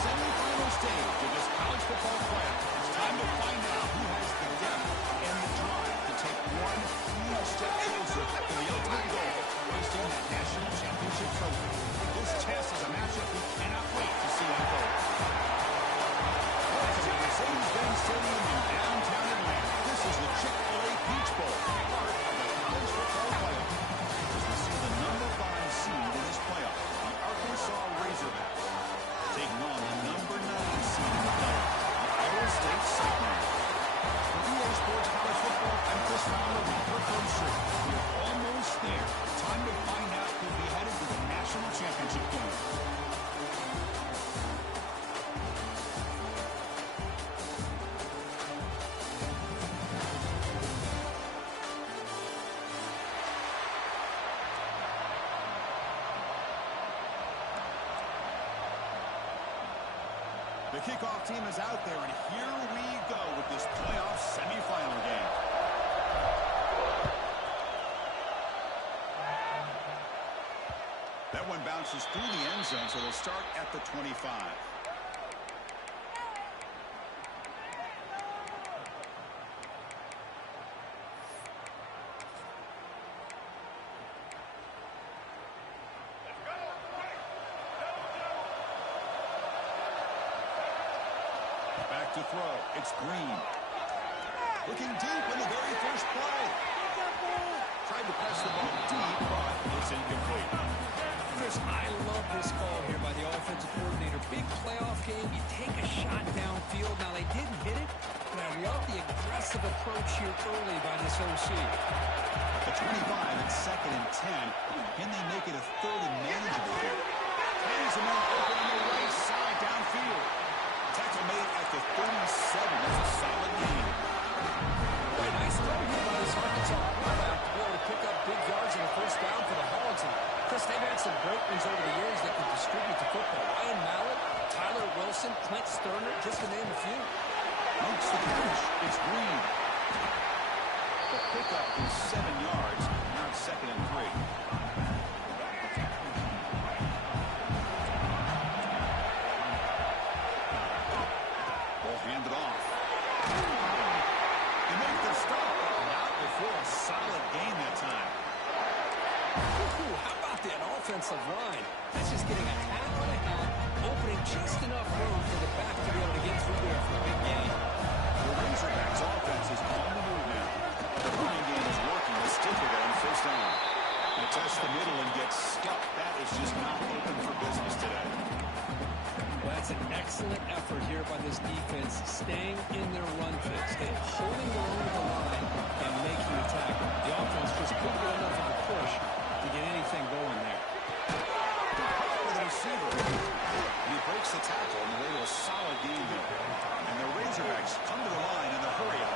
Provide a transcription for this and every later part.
semifinal stage of this college football playoff. It's time to find out who has the depth and the drive to take one huge step closer to the ultimate goal, hoisting that national championship trophy. This test is a matchup we cannot wait to see unfold. Welcome to Mercedes-Benz Stadium in downtown Atlanta. This is the Chick-fil-A Peach Bowl, part of the college football playoff. As we see the number 5 seed in this playoff, the Arkansas Razorbacks, taking on the number 9 seed in the playoff, the Iowa State Cyclones. For EA Sports College Football, I'm Chris Fowler with Kirk Herbstreit. We're almost there. Time to find out who'll be headed to the national championship game. The kickoff team is out there, and here we go with this playoff semifinal game. That one bounces through the end zone, so they'll start at the 25. Back to throw. It's Green. Looking deep in the very first play. Tried to press the ball deep, but it's incomplete. Chris, I love this call here by the offensive coordinator. Big playoff game. You take a shot downfield. Now, they didn't hit it, but I love the aggressive approach here early by this OC. The 25, it's 2nd and 10. Can they make it a 3rd and manageable here? Plays them out open on the right side downfield. Tackle made at the 37. That's a solid gain. Boy, nice throw here by this Arkansas quarterback to be able to pick up big yards and a first down for the Hogs. And Chris, they've had some great ones over the years that can distribute the football. Ryan Mallett, Tyler Wilson, Clint Sterner, just to name a few. Makes the catch. It's Green. The pickup is 7 yards. Now it's 2nd and 3. Hand it off. He made the stop, but not before a solid gain that time. Ooh, how about that offensive line? That's just getting a half and a half, opening just enough room for the back to be able to get through there for a big gain. The Razorbacks offense is on the move now. The running game is working. They stick with it on first down. They test the middle and get stuck. That is just not open for business today. That's an excellent effort here by this defense, staying in their run fix, holding along the line and making the tackle. The offense just couldn't get enough of a push to get anything going there. With the receiver, he breaks the tackle and they do a solid gain there. And the Razorbacks come to the line in the hurry up.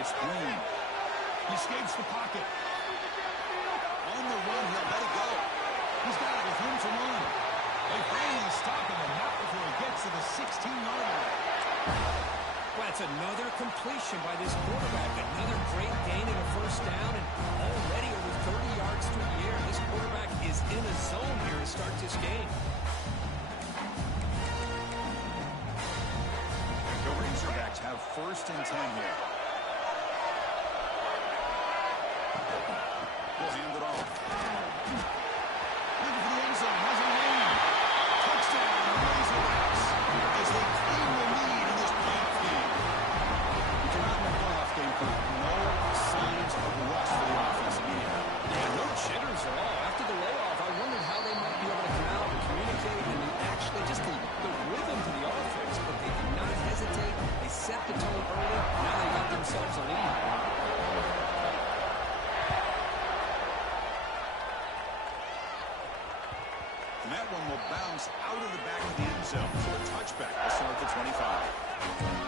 It's Green. He escapes the pocket. On the run, he'll let it go. He's got it with room to run. They finally stop him, and not before he gets to the 16-yard line. Well, that's another completion by this quarterback. Another great gain in a first down, and already over 30 yards through the air. This quarterback is in a zone here to start this game. The Razorbacks have 1st and 10 here. We'll hand it off. Looking for the end zone. Has a lead. Touchdown, Razorbacks, as they claim the lead in this playoff game. They're not in the playoff game for no signs of rust for the offense immediately. Yeah, no jitters at all. After the layoff, I wondered how they might be able to come out and communicate and actually just the rhythm to the offense. But they did not hesitate. They set the tone early. Now they got themselves a lead. And that one will bounce out of the back of the end zone for a touchback to start the 25.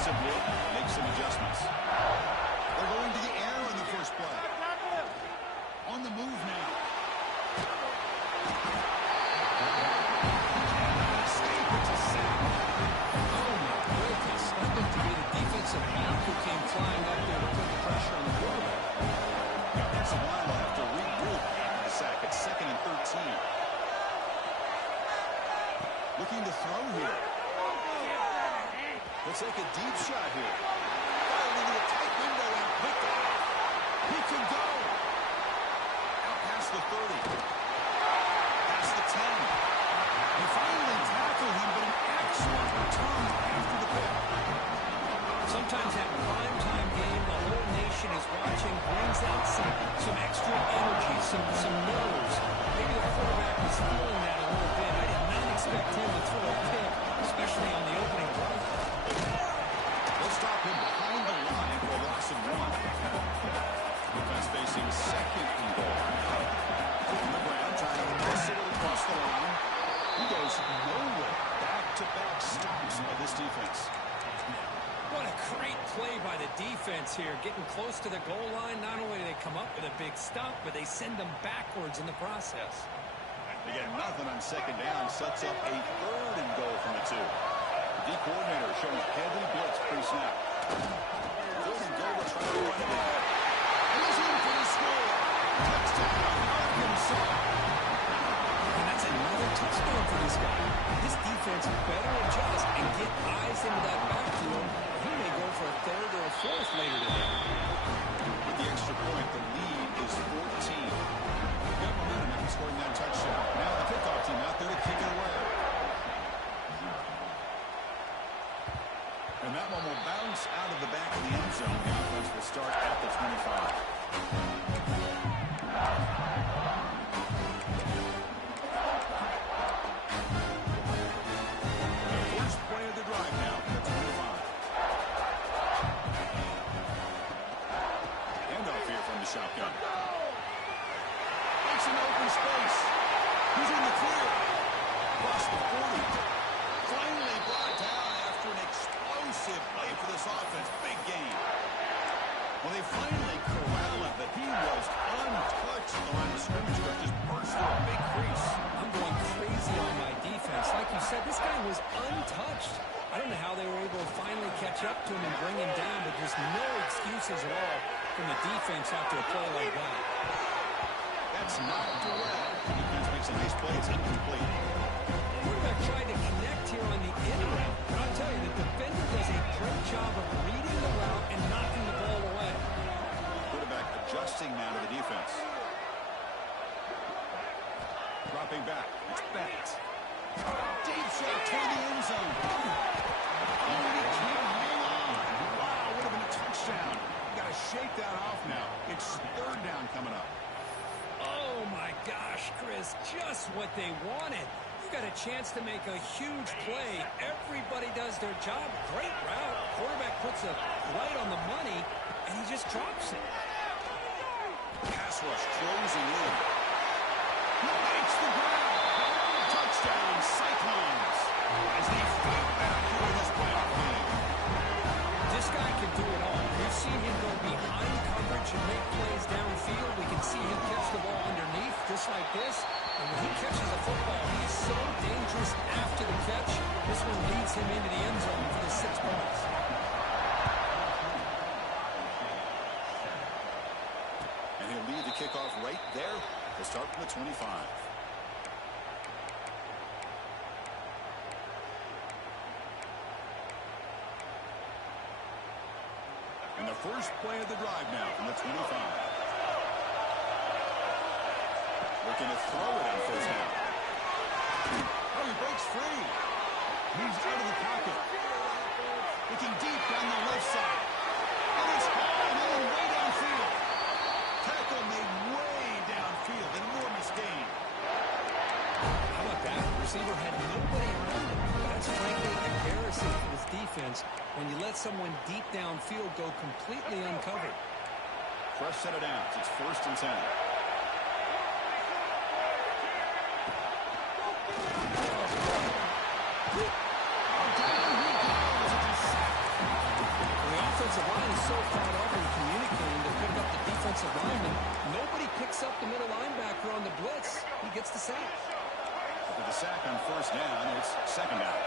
defensively, make some adjustments. They're going to the air on the first play. On the move now. Escape, it's a sack. Oh, my goodness. That looked to be the defensive back who came flying up there to put the pressure on the quarterback. The offensive line will have to regroup after the sack. It's 2nd and 13. Looking to throw here. Looks like a deep shot here. Fired into a tight window and picked off. He can go. Out past the 30. Past the 10. They finally tackle him, but an excellent return after the pick. Sometimes that primetime game, the whole nation is watching, brings out some extra energy, some nerves. Maybe the quarterback was feeling that a little bit. I did not expect him to throw a pick, especially on the opening drive. They'll stop him behind the line for a loss of 1. Defense facing 2nd and goal. On the ground, trying to wrestle it across the line. He goes nowhere. Back-to-back stops by this defense. What a great play by the defense here. Getting close to the goal line, not only do they come up with a big stop, but they send them backwards in the process. They get nothing on 2nd down. Sets up a 3rd and goal from the 2. The D coordinator showing heavy blitz pre-snap. 4th and goal to try to run it in. He's in for the score. Touchdown, Arkansas. And that's another touchdown for this guy. This defense better adjust and get eyes into that backfield. He may go for a 3rd or a 4th later today. With the extra point, the lead is 14. Got momentum after scoring that touchdown. Now the kickoff team out there to kick it away. And that one will bounce out of the back of the end zone. The offense will start at the 25. Shotgun. Makes an open space. He's in the clear. Across the 40. Finally brought down after an explosive play for this offense. Big game. Well, they finally corral him, but he was untouched on the line of scrimmage. Just burst through a big crease. I'm going crazy on my defense. Like you said, this guy was untouched. I don't know how they were able to finally catch up to him and bring him down, but there's no excuses at all from the defense after a play like that. That's knocked away. The defense makes a nice play. It's incomplete. The quarterback tried to connect here on the in route. But I'll tell you, the defender does a great job of reading the route and knocking the ball away. Quarterback adjusting now to the defense. Dropping back. It's Bennett. Deep shot toward the end zone. Oh, he can't hang on. Wow, would have been a touchdown. Got to shake that off now. It's 3rd down coming up. Oh, my gosh, Chris, just what they wanted. You got a chance to make a huge play. Everybody does their job. Great route. Quarterback puts it right on the money, and he just drops it. Pass rush closing in. He makes the grab. Touchdown, Cyclones. As they fight back here in this playoff game. This guy can do it all. We've seen him go behind coverage and make plays downfield. We can see him catch the ball underneath just like this. And when he catches a football, he is so dangerous after the catch. This one leads him into the end zone for the 6 points. And he'll lead the kickoff right there to start from the 25. And the first play of the drive now from the 25. Looking to throw it on 1st down. Oh, he breaks free. He's out of the pocket. Looking deep down the left side. And it's hauled in way downfield. Tackle made way downfield. Enormous gain. How about that? The receiver had nobody around him. That's frankly embarrassing for this defense when you let someone deep downfield go completely uncovered. Fresh set of downs. It's 1st and 10. offensive lineman. Nobody picks up the middle linebacker on the blitz. He gets the sack. With the sack on first down, it's second down.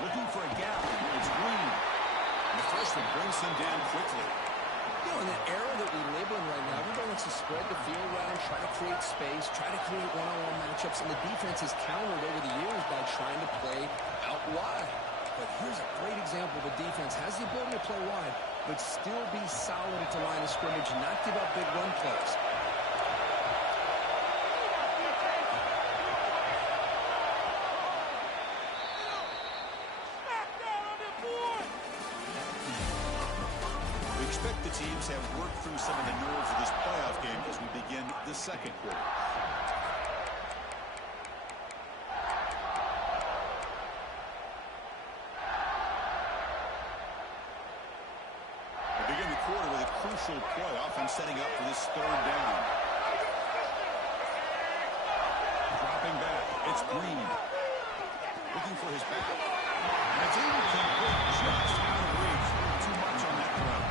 Looking for a gap. It's Green. And the freshman brings him down quickly. You know, in the era that we live in right now, everybody wants to spread the field around, try to create space, try to create one-on-one matchups, and the defense has countered over the years by trying to play out wide. But here's a great example. The defense has the ability to play wide, but still be solid at the line of scrimmage, not give up big run plays. We expect the teams have worked through some of the nerves of this playoff game as we begin the second quarter. We begin the quarter with a crucial play, offense setting up for this third down. Dropping back, it's Green. Looking for his back. And it's incomplete, just out of reach. Too much on that throw.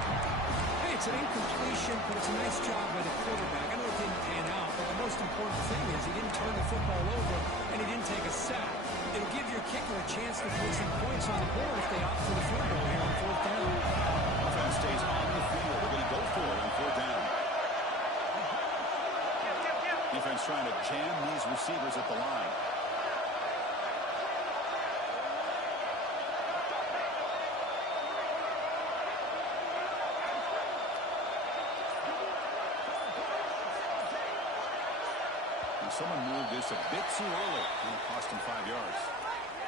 Hey, it's an incompletion, but it's a nice job by the quarterback. I know it didn't pan out, but the most important thing is he didn't turn the football over and he didn't take a sack. It'll give your kicker a chance to put some points on the board if they opt for the field goal here on fourth down. Offense stays on the field. They're going to go for it on fourth down. Defense trying to jam these receivers at the line. Someone moved this a bit too early, and it cost him 5 yards.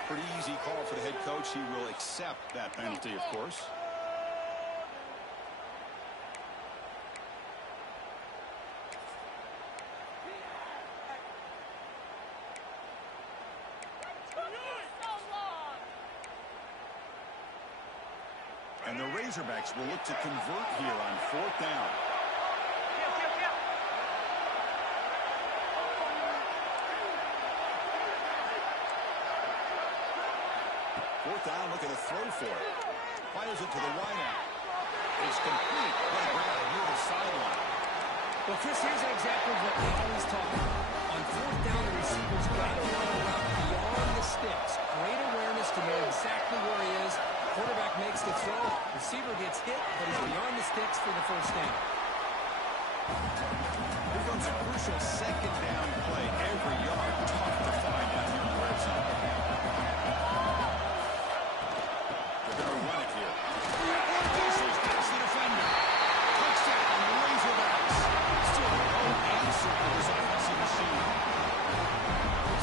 Pretty easy call for the head coach. He will accept that penalty, of course. And the Razorbacks will look to convert here on fourth down. Fourth down, looking to throw for it. Fires it to the wideout. It's complete. What a grab near the sideline. Well, Chris, here's an example of what we always talk about. On fourth down, the receiver's got to run a route beyond the sticks. Great awareness to know exactly where he is. Quarterback makes the throw. Receiver gets hit, but he's beyond the sticks for the first down. Here comes a crucial second down play. Every yard tough to find down here in the red zone. They're going to run it here. Passes past the defender. Touchdown, Razorbacks. Still no answer for this offensive machine.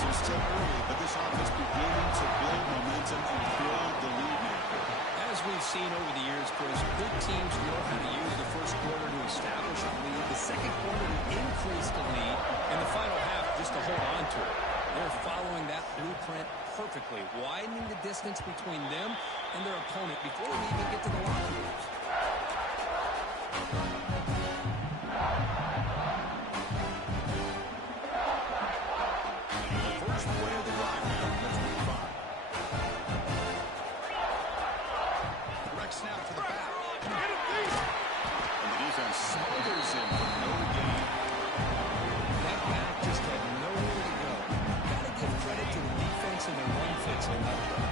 So still early, but this offense beginning to build momentum and build the lead now. As we've seen over the years, Chris, good teams know how to use the first quarter to establish a lead, the second quarter to increase the lead, and the final half just to hold on to it. They're following that blueprint perfectly, widening the distance between them and their opponent before we even get to the locker rooms. The first play of the drive now. Let's move on. Direct snap to the back. And the defense smothers him for no gain. That back just had nowhere to go. Got to give credit to the defense and their run fits on that play.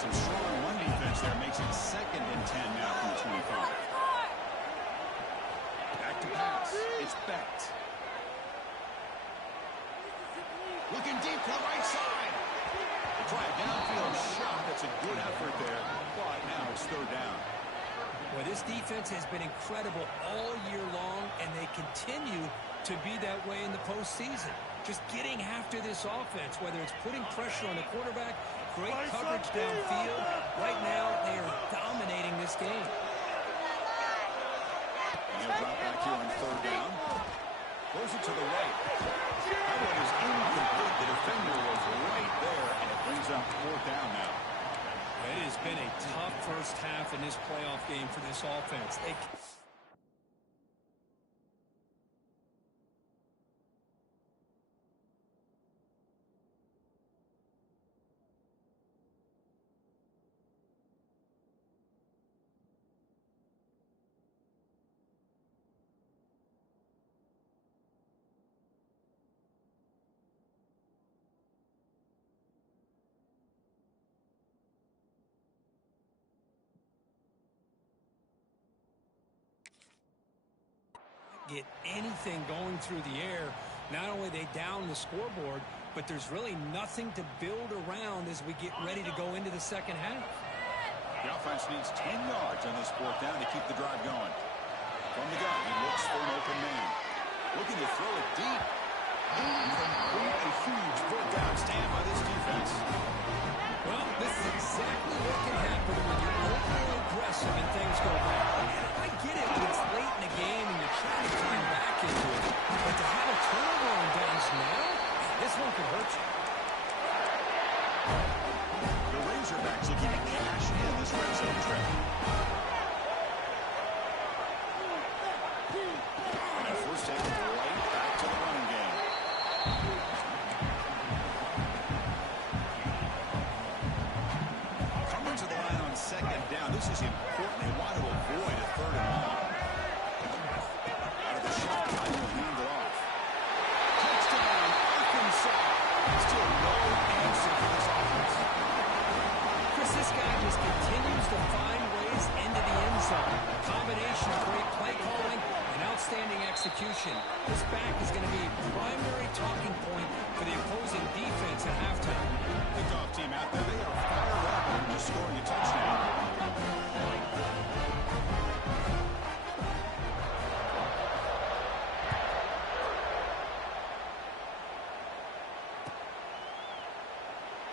Some strong run defense there makes it 2nd and 10 now from the 25. Back to pass. It's Becht. Looking deep to the right side. They try a downfield shot. That's a good effort there. But now it's third down. Well, this defense has been incredible all year long, and they continue to be that way in the postseason. Just getting after this offense, whether it's putting pressure on the quarterback, great coverage downfield. Right now, they are dominating this game. And he'll drop back here on third down. Throws it to the right. That one is incomplete. The defender was right there, and it brings up fourth down now. It has been a tough first half in this playoff game for this offense. get anything going through the air, not only they down the scoreboard, but there's really nothing to build around as we get ready to go into the second half. The offense needs 10 yards on this fourth down to keep the drive going. From the gun, he looks for an open man. Looking to throw it deep. Incomplete. A huge fourth down stand by this defense. Well, this is exactly what can happen when you're overly aggressive and things go wrong. And I get it when it's late in the game and you're trying to climb back into it. But to have a turnover on downs now, this one could hurt you. The Razorbacks looking to cash in this red zone trip. And a first down right back to the running game. Coming to the line on second down. This is important. They want to avoid a third and long. Out of the shotgun, will hand it off. Touchdown, Arkansas. Still no answer for this offense. Chris, this guy just continues to find ways into the end zone. A combination of great play calling and outstanding execution. This back is going to be a primary talking point for the opposing defense at halftime. Kickoff team out there. They are fired up and just scoring a touchdown.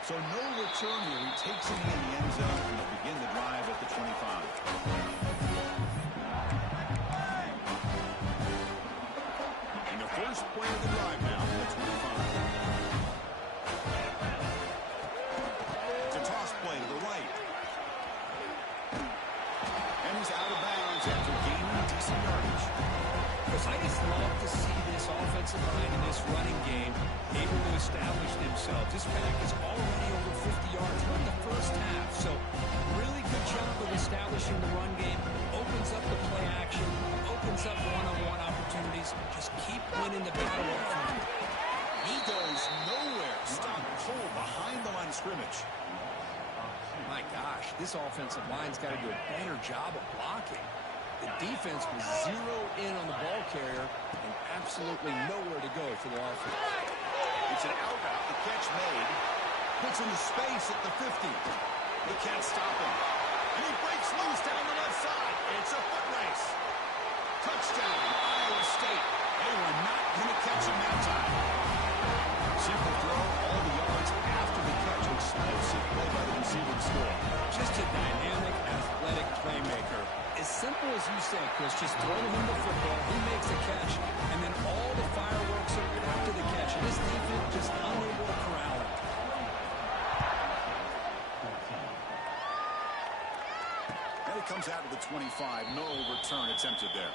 So no return here. He takes it in the end zone and they'll begin the drive at the 25. And the first play of the drive now at the 25. It's a toss play to the right. And he's out of bounds after gaining decent yardage. Chris, I just love to see this offensive line in this running game able to establish themselves. This pack is already over 50 yards from the first half, so really good job of establishing the run game. Opens up the play action, opens up one-on-one opportunities. Just keep winning the battle up front. He goes nowhere. Stop cold behind the line of scrimmage. My gosh, this offensive line's got to do a better job of blocking. The defense was zeroed in on the ball carrier and absolutely nowhere to go for the offense. It's an out route. The catch made. Puts into space at the 50. They can't stop him. And he breaks loose down the left side. It's a foot race. Touchdown, Iowa State. They were not going to catch him that time. Simple throw, all the yards after the catch. Explosive play by the receiver to score. Just a dynamic, athletic playmaker. As simple as you said, Chris, just throw him the football, he makes a catch, and then all the fireworks are after the catch. And this defense just unable to corral it. And it comes out to the 25. No return attempted there.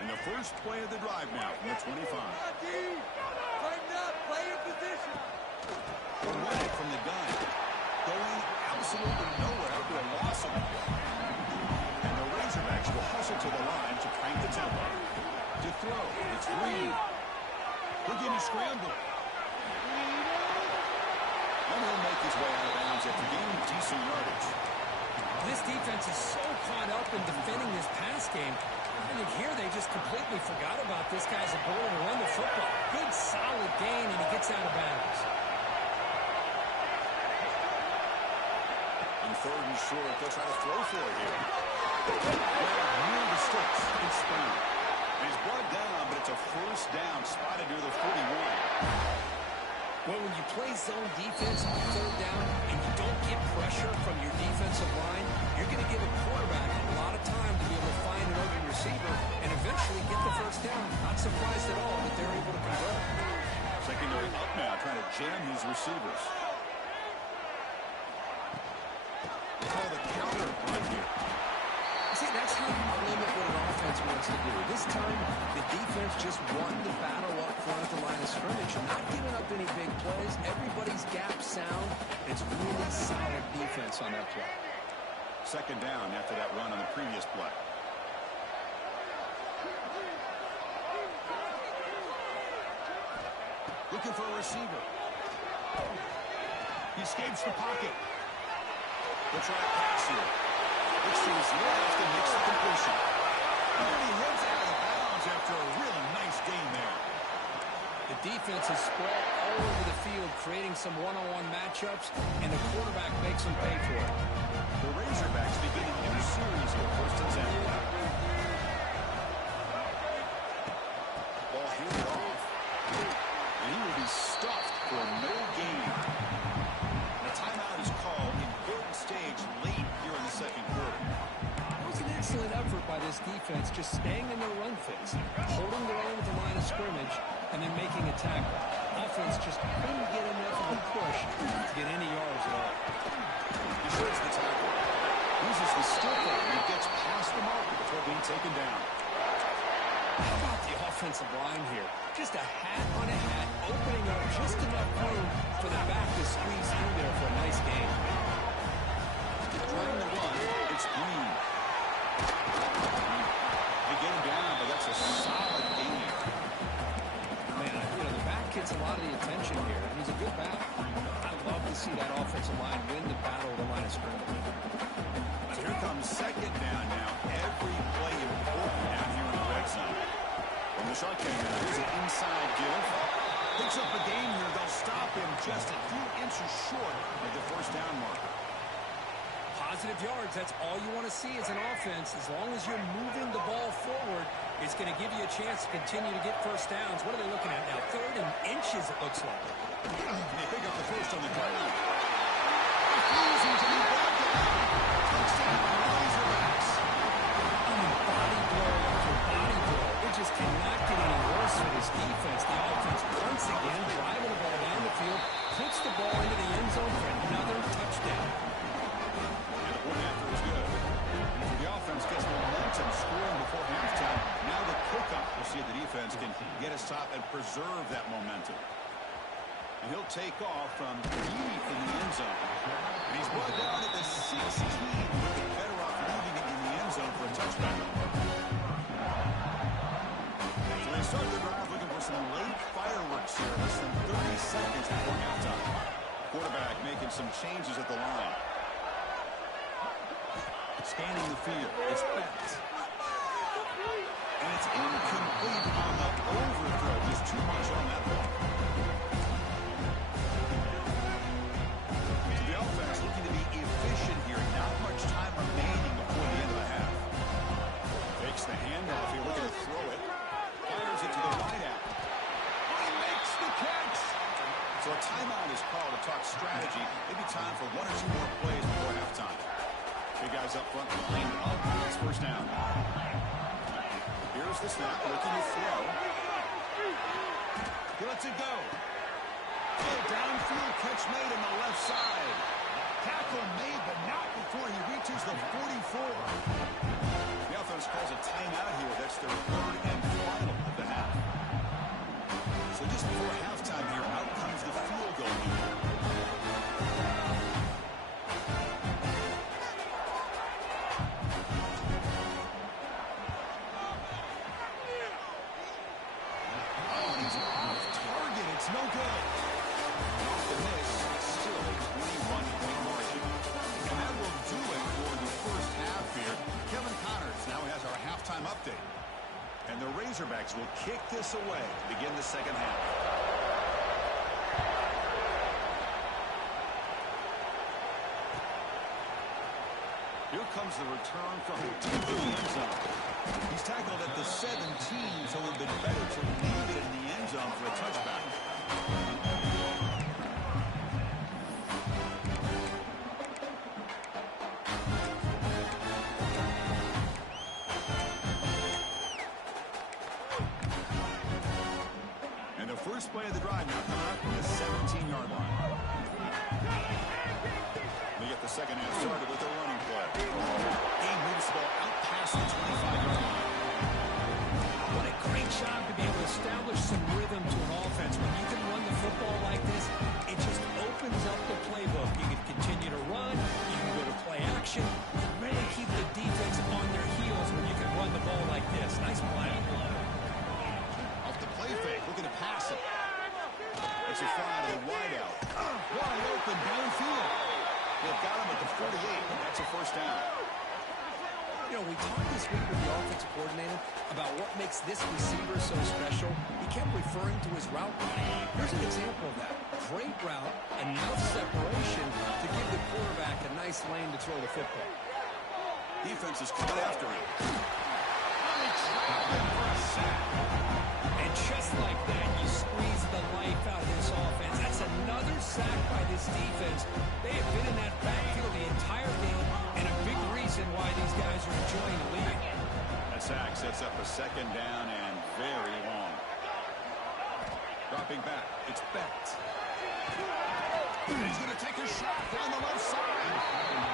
And the first play of the drive now from the 25. Tighten up, play your position. Away from the gun. Going absolutely nowhere after a loss of the play. And the Razorbacks will hustle to the line to crank the tempo. To throw, it's Reed. We're getting scrambled. And he'll make his way out of bounds after gaining decent yardage. This defense is so caught up in defending this pass game. I think here they just completely forgot about this guy's ability to run the football. Good, solid gain, and he gets out of bounds. On third and short, they'll try to throw for it here. Near the sticks, it's Brown. And he's brought down, but it's a first down, spotted near the 41. Well, when you play zone defense on third down and you don't get pressure from your defensive line, you're going to give a quarterback a lot of time to be able to find an open receiver and eventually get the first down. Not surprised at all that they're able to convert. Secondary up now, trying to jam these receivers. They call the counter run here. See, that's how you limit what an offense wants to do. This time, the defense just won the battle up front at the line of scrimmage. Not giving up any big plays. Everybody's gap sound. It's really solid defense on that play. Second down after that run on the previous play. Looking for a receiver. He escapes the pocket. They'll try a pass here. Looks to his left and makes the completion. And he heads out of bounds after a really nice gain there. The defense is spread all over the field, creating some one-on-one matchups, and the quarterback makes them pay for it. The Razorbacks begin a new series here, 1st and 10. Ball handed off. And he will be stuffed for no gain. The timeout is called. Important stage late here in the second quarter. It was an excellent effort by this defense, just staying in their run phase, holding their own at the line of scrimmage, and then making a tackle. Offense just couldn't get enough of a push to get any yards at all. He shirts the tackle. Uses the stiffer and gets past the marker before being taken down. How about the offensive line here? Just a hat on a hat, opening up just enough room for the back to squeeze through there for a nice gain. Trying to run, it's Green. They get him down, but that's a solid gain. Man, the back gets a lot of the attention here. He's a good back. I love to see that offensive line win the battle of the line of scrimmage. So here comes second down now. Every play important down here in the red zone. From the shotgun, here's an inside give. Picks up a gain here. They'll stop him just a few inches short of the 1st down marker. Positive yards, that's all you want to see as an offense. As long as you're moving the ball forward, it's going to give you a chance to continue to get 1st downs. What are they looking at now? 3rd and inches, it looks like. They pick up the 1st on the ground. Refusing to be brought down. Touchdown, Razorbacks. Body blow after body blow. It just cannot get any worse for this defense. The offense once again driving the ball down the field, puts the ball into the end zone for another touchdown. And the point after is good. The offense gets momentum scoring before halftime. Now the kickoff. We'll see if the defense can get a stop and preserve that momentum. And he'll take off from deep in the end zone. And he's brought down at the 16. Looking better off leaving it in the end zone for a touchback. So they start the drive looking for some late fireworks here. Less than 30 seconds before halftime. Quarterback making some changes at the line. Scanning the field. It's back. And it's incomplete on the overthrow. Just too much on that ball. So the offense looking to be efficient here. Not much time remaining before the end of the half. Takes the handoff here. Looking to throw it. Fires it to the wide out. He makes the catch. So a timeout is called to talk strategy. Maybe time for 1 or 2 more plays before halftime. Big guys up front lined up. It's 1st down. Here's the snap. Looking to throw. He lets it go. Downfield catch made on the left side. Tackle made, but not before he reaches the 44. The offense calls a timeout here. That's their 3rd and final of the half. So just before halftime here, out comes the field goal. No good. Off the miss, still a 21-point margin. And that will do it for the 1st half here. Kevin Connors now has our halftime update. And the Razorbacks will kick this away to begin the 2nd half. Here comes the return from deep in the end zone. He's tackled at the 17, so it would have been better to leave it in the end zone for a touchback. And the first play of the drive now coming up from the 17-yard line. We get the second half started with a running play. He moves the ball out past the 25-yard line. What a great job to be able to establish some rhythm to an offense. When you can run the football like this, it just opens up the playbook. You can continue to run. You can go to play action. You're ready to keep the defense on their heels when you can run the ball like this. Nice play. Off the play fake, looking to pass it. It's a fly to the wideout. first down. You know, we talked this week with the offensive coordinator about what makes this receiver so special. He kept referring to his route running. Here's an example of that. Great route, enough separation to give the quarterback a nice lane to throw the football. Defense is coming after him. For a sack. And just like that, you squeeze the life out of this offense. That's another sack by this defense. They have been in that backfield the entire game, and a big reason why these guys are enjoying the lead. That sack sets up a second down and very long. Dropping back, it's Becht. He's going to take a shot down the left side.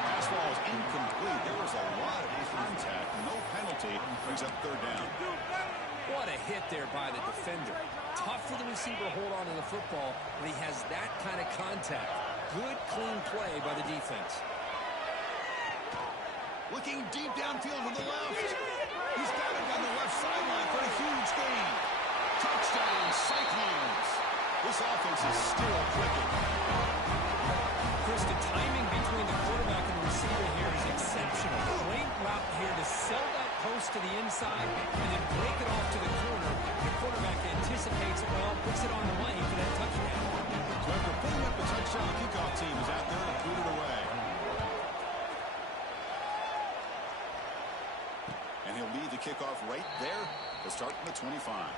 Pass ball is incomplete. There was a lot of contact. No penalty. Brings up third down. What a hit there by the defender. Tough for the receiver to hold on to the football when he has that kind of contact. Good, clean play by the defense. Looking deep downfield to the left. He's got it on the left sideline for a huge gain. Touchdown, Cyclones. This offense is still clicking. Chris, the timing between the quarterback and the receiver here is exceptional. Great route here to sell that post to the inside and then break it off to the corner. The quarterback anticipates it well, puts it on the lane for that touchdown. So after putting up the touchdown, the kickoff team is out there to boot it away. And he'll lead the kickoff right there to start from the 25.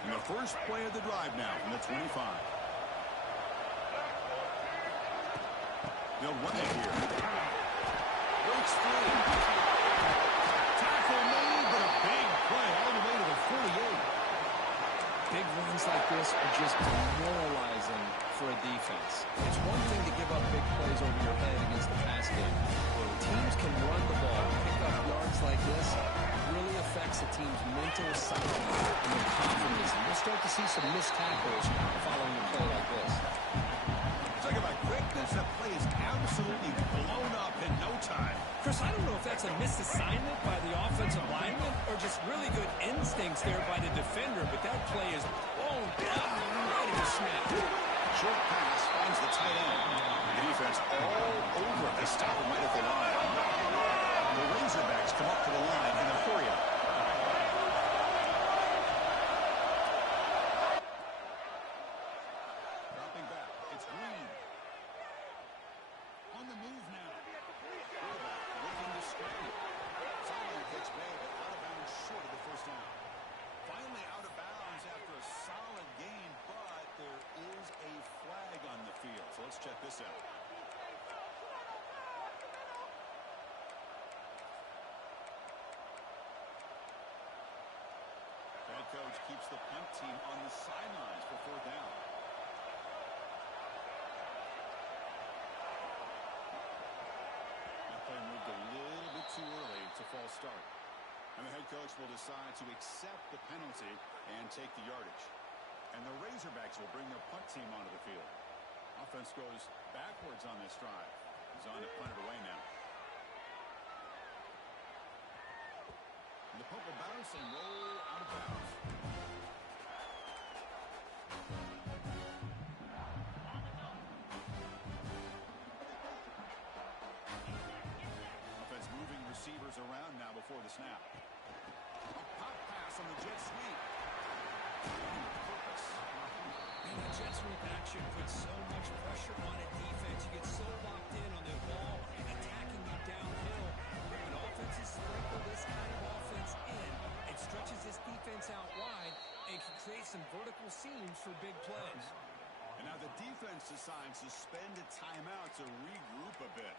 And the first play of the drive now from the 25. They'll run it here. Breaks free. Tackle made, but a big play all the way to the 48. Big runs like this are just demoralizing for a defense. It's one thing to give up big plays over your head against the pass game. When teams can run the ball, pick up yards like this, it really affects a team's mental psyche and their confidence. And we'll start to see some missed tackles following a play like this. Talk about quickness. That play is absolutely blown up in no time. Chris, I don't know if that's a misassignment by the offensive lineman or just really good instincts there by the defender, but that play is blown up right in the snap. Short pass finds the tight end. The defense all over it. They stop him right at the line. The Razorbacks come up to the line in a hurry up. Dropping back. It's Green. On the move now. Quarterback looking to scramble. Sideline pitch made, but out of bounds short of the first down. Finally out of bounds after a solid gain, but there is a flag on the field. So let's check this out. Head coach keeps the punt team on the sidelines for fourth down. That play moved a little bit too early. It's a false start. And the head coach will decide to accept the penalty and take the yardage. And the Razorbacks will bring their punt team onto the field. Offense goes backwards on this drive. He's on to punt it away now. And the punt will bounce and roll out of bounds. Offense moving receivers around now before the snap. A pop pass on the jet sweep. And the jet sweep action puts so much pressure on a defense. You get so locked in on the ball, attacking you downhill. When offenses sprinkle this kind of offense in, it stretches this defense out wide and can create some vertical seams for big plays. And now the defense decides to spend a timeout to regroup a bit.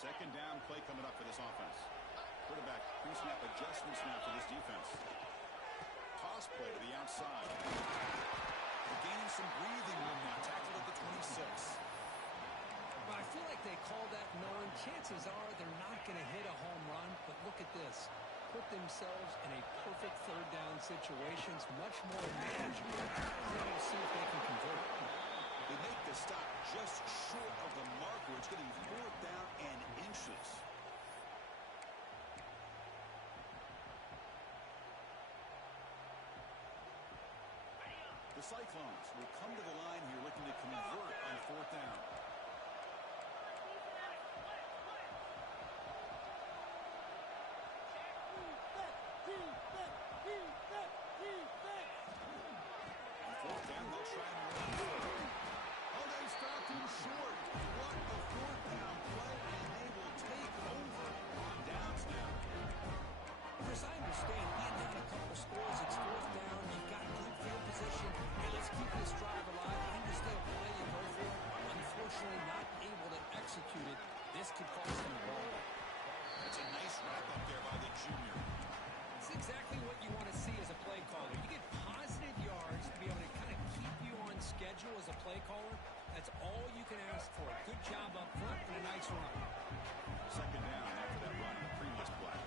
Second down play coming up for this offense. Quarterback pre-snap adjustments now for this defense. Toss play to the outside. They're gaining some breathing room now. Tackled at the 26. But I feel like they call that knowing chances are they're not going to hit a home run. But look at this. Put themselves in a perfect third down situation. It's much more manageable. We'll see if they can convert. They make the stop just short of the marker. It's getting 4th down and inches. The Cyclones will come to the line here looking to convert on 4th down. On 4th down, they'll try and run. Oh, they stopped him short. What a 4th down play, and they will take over on downs now. Chris, I understand being down a couple scores, it's 4th down, you've got good field position. Hey, let's keep this drive alive. I understand play and go for it. Unfortunately, not able to execute it. This could cost them the ball. That's a nice wrap-up there by the junior. It's exactly what you want to see as a play caller. You get positive yards to be able to kind of keep you on schedule as a play caller. That's all you can ask for. Good job up front and a nice run. 2nd down after that run in the previous play.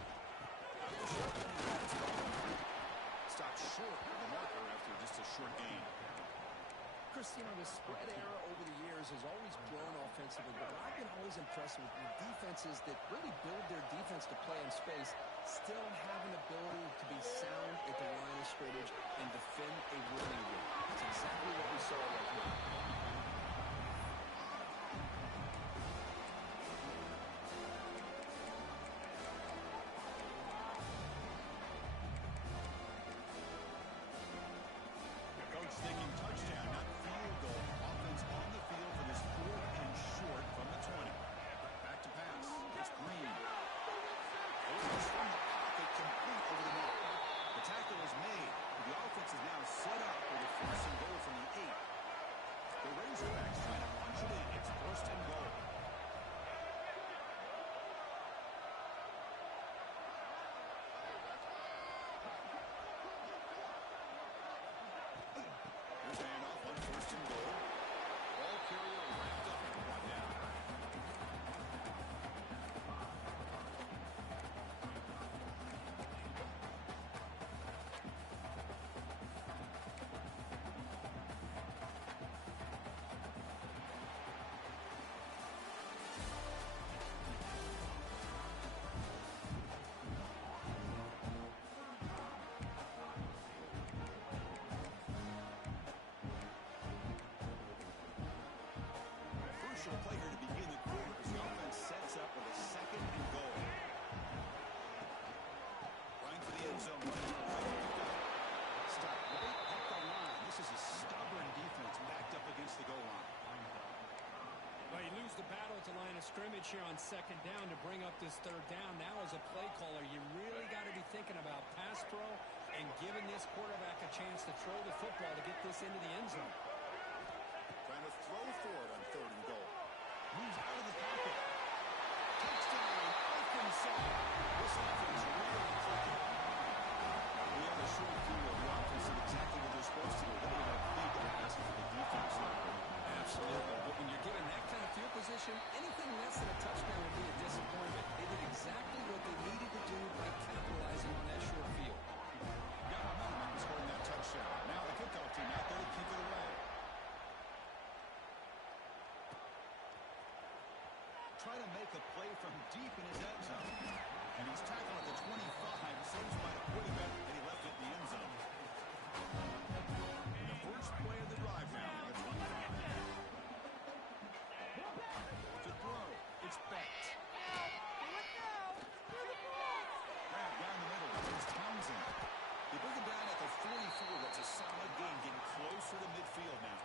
Stopped short of the marker after just a short gain. Chris, you know, the spread era over the years has always grown offensively, but what I've been always impressed with defenses that really build their defense to play in space still have an ability to be sound at the line of scrimmage and defend a winning game. That's exactly what we saw right here. Coach thinking touchdown, not field goal. Offense on the field for this 4th and short from the 20. Back to pass. It's Green. Orders from the pocket, complete over the middle. The tackle is made. The offense is now set up for the 1st and goal from the 8. The Razorbacks trying to punch it in. It's 1st and goal. Here's a handoff on 1st and goal. Ball carrier wrapped up and brought down. Crucial play here to begin the quarter as the offense sets up with a 2nd and goal. Running for the end zone. Stop right at the line. This is a stubborn defense backed up against the goal line. Well, you lose the battle at the line of scrimmage here on 2nd down to bring up this 3rd down. Now as a play caller, you really got to be thinking about pass pro and giving this quarterback a chance to throw the football to get this into the end zone. Trying to throw for it on 3rd and goal. Moves out of the pocket. Touchdown, Arkansas. This offense really clicking. We have a short view of the offense and exactly what they're supposed to do. They have a big ask for the defense. Absolutely. But when you're given that kind of field position, anything less than a touchdown would be a disappointment. They did exactly what they needed to do by capitalizing on that short field. Got momentum after scoring that touchdown. Now the kickoff team out there to kick it away. Trying to make a play from deep in his end zone. And he's tackled at the 25, saves by a quarterback, and he left it in the end zone. The first play of the drive now, the 25. To throw, it's Betts. Grab down the middle, it's Townsend. They bring him down at the 44. That's a solid gain, getting closer to midfield now.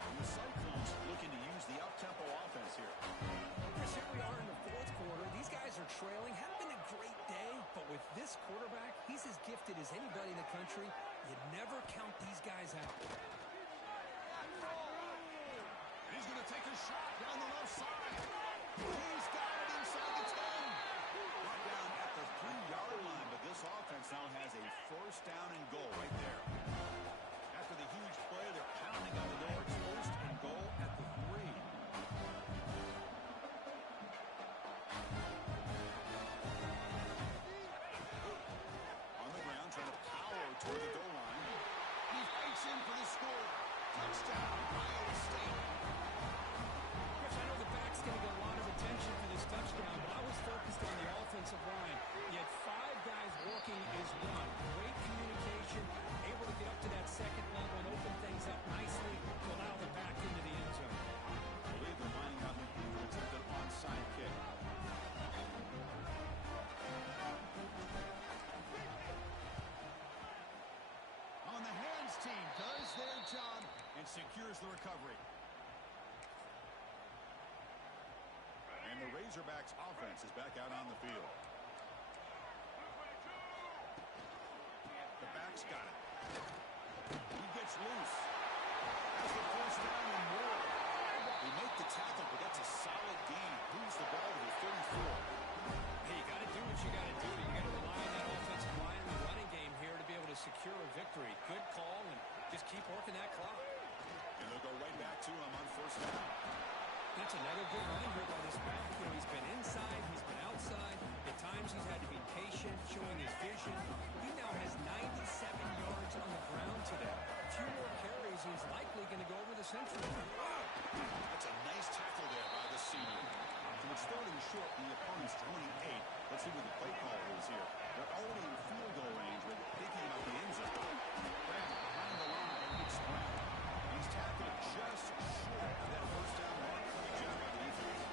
And the Cyclones looking to use the up-tempo offense here. Chris, here we are in the 4th quarter. These guys are trailing. Hadn't been a great day, but with this quarterback, he's as gifted as anybody in the country. You never count these guys out. He's going to take a shot down the left side. He's got it inside the 10. Brought down at the 3-yard line, but this offense now has a 1st down and goal right there. After the huge play, they're pounding on the door. It's 1st and goal at the 3. On the ground, trying to power toward the goal line. He fights in for the score. Touchdown, Iowa City. secures the recovery. And the Razorbacks offense is back out on the field. The back's got it. He gets loose. Has the first down and more. They make the tackle, but that's a solid gain. Moves the ball to the 34. Hey, you got to do what you got to do. You got to rely on that offensive line and the running game here to be able to secure a victory. Good call, and just keep working that clock. And they'll go right back to him on first down. That's another good run here by this back. You know, he's been inside, he's been outside. At times he's had to be patient, showing his vision. He now has 97 yards on the ground today. A few more carries, he's likely going to go over the century. That's a nice tackle there by the senior. So it's third and short in the opponent's 28. Let's see what the play call is here. They're already in field goal range, but thinking about the end zone. Graham behind the line, gets Brown. He's tackled just short of that first down mark. Good job by the defense.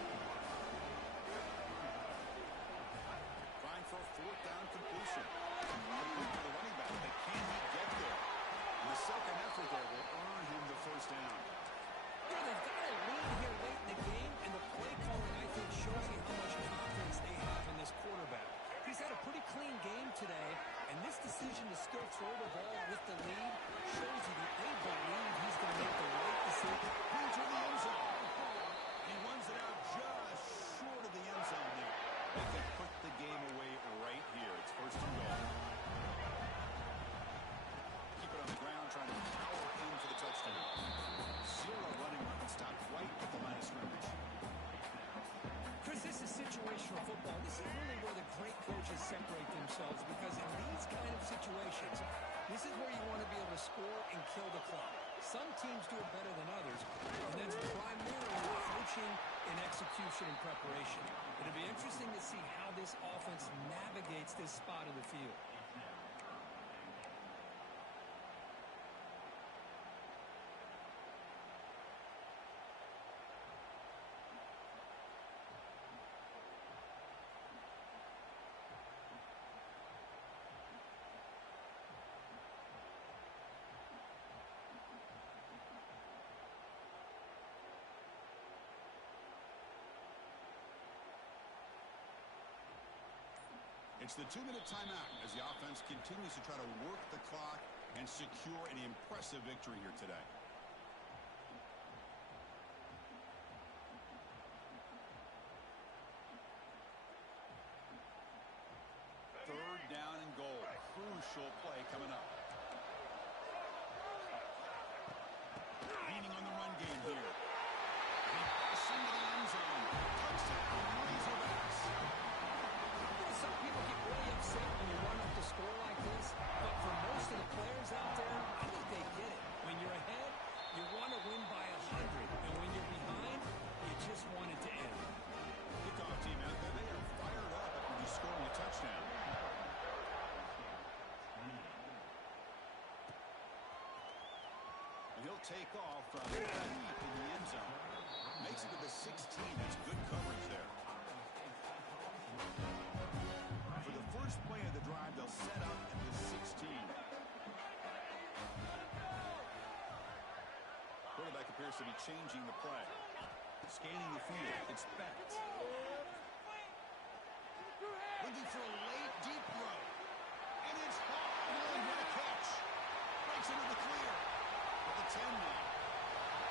Trying for a fourth down completion. Complete to the running back, but can he get there? And the second effort there will earn him the first down. Yeah, they've got a lead here late in the game, and the play calling, I think, shows you how much confidence they have in this quarterback. He's had a pretty clean game today, and this decision to still throw the ball with the lead shows you that they believe he's going to make the right decision. Into the end zone. He runs it out just short of the end zone there. They can put the game away right here. It's first and goal. Keep it on the ground, trying to power in for the touchdown. Zero running room, stopped right at the line of scrimmage. Chris, this is situational football. This is really where the great coaches separate themselves, because in these kind of situations, this is where you want to be able to score and kill the clock. Some teams do it better than others, and that's primarily coaching and execution and preparation. It'll be interesting to see how this offense navigates this spot of the field. It's the 2-minute timeout as the offense continues to try to work the clock and secure an impressive victory here today. Third down and goal. Crucial play coming up. Leaning on the run game here. He passes into the end zone. Touchdown, Razorbacks. Some people get really upset when you run up the score like this, but for most of the players out there, I think they get it. When you're ahead, you want to win by 100, and when you're behind, you just want it to end. Kickoff team out there, they are fired up after just scoring a touchdown. And he'll take off from deep in the end zone. Makes it to the 16. That's good coverage there. For the first play of the drive, they'll set up at the 16. Quarterback appears to be changing the play. Scanning the field. It's Bennett. Looking for a late, deep throw. And it's hard. What a catch. Breaks into the clear. At the 10 now.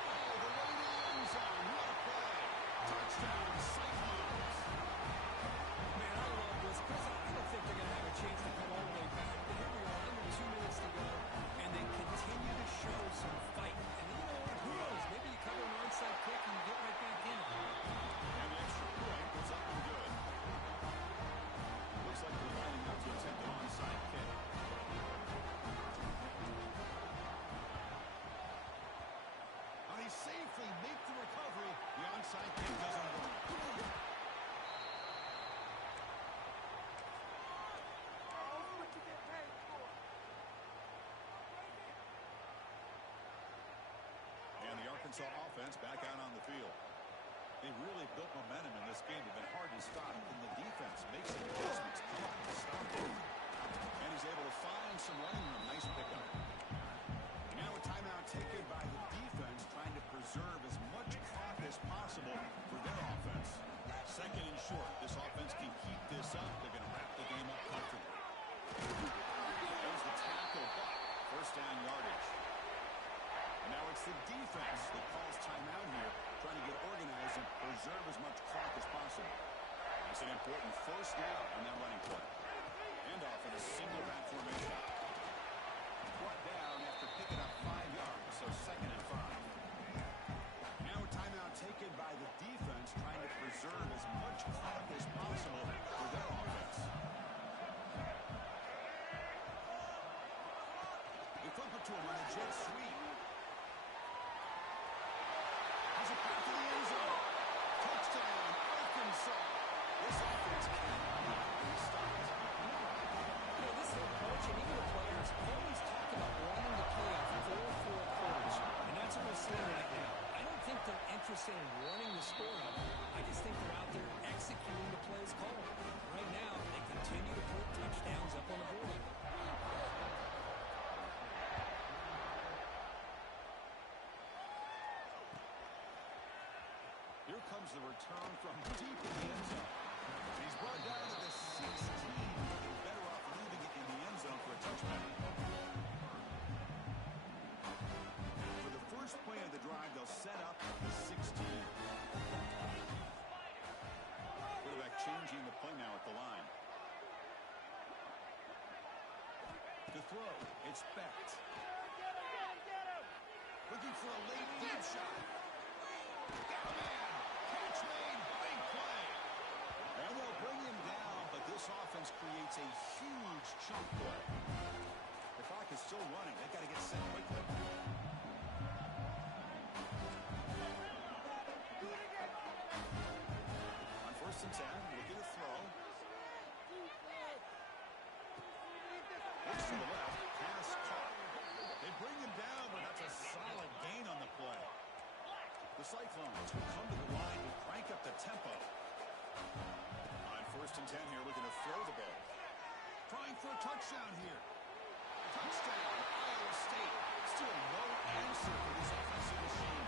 Oh, the way to the end zone. What a play. Touchdown, Cyclones. Man, I love this. Chris, I don't think they're going to have a chance to come all the way back. But here we are, under 2 minutes to go, and they continue to show some fight. And you know, who knows? Maybe you cover an onside kick and you get right back in it. And the extra point was up and good. Looks like they're lining up to attempt an onside kick. They safely make the recovery. The onside kick doesn't work. And the Arkansas offense back out on the field. They really built momentum in this game. They've been hard to stop. And the defense makes some adjustments. Come on, stop it. And he's able to find some running room. Nice pickup. And now a timeout taken by the defense. important first down on that running play. Handoff in a single back formation. Brought down after picking up 5 yards, so 2nd and 5. Now a timeout taken by the defense, trying to preserve as much clock as possible for their offense. They flip it to him on a jet sweep. He's a back to the end zone. Touchdown, Arkansas. This offense cannot be stopped. You know, this head coach and even the players always talk about wanting to play on 4-4 quarters, and that's what we're seeing right now. I don't think they're interested in running the score up. I just think they're out there executing the plays called. Right now, they continue to put touchdowns up on the board. Here comes the return from deep in the end zone. He's brought down to the 16. Better off leaving it in the end zone for a touchback. For the first play of the drive, they'll set up the 16. Quarterback changing the play now at the line. To throw, it's Becht. Looking for a late deep shot. Got a man. Catch made. Big play. And they'll bring him down, but this offense creates a huge chunk play. The clock is still running. They've got to get set quickly. On 1st and 10, looking to throw. Looks to the left. Pass caught. They bring him down, but that's a solid gain on the play. The Cyclones will come to the line to crank up the tempo. On 1st and 10 here, looking to throw the ball. Trying for a touchdown here. Touchdown, Iowa State. Still no answer for this offensive machine.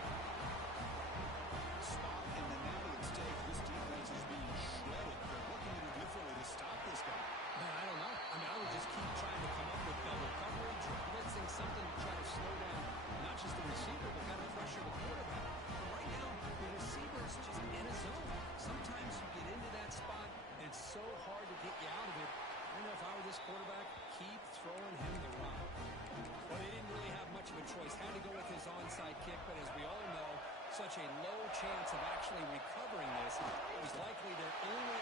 Spot in the middle at stake. This defense is being shredded. They're looking to do differently to stop this guy. Man, I don't know. I mean, I would just keep trying to come up with double coverage or blitzing something to try to slow down not just the receiver, but kind of pressure the quarterback. But right now, the receiver's just in a zone. Sometimes you get into that spot, and it's so hard to get you out of it. I don't know if I were this quarterback, keep throwing him the rock. Well, they didn't really have much of a choice. Had to go with his onside kick, but as we all know, such a low chance of actually recovering this. It was likely their only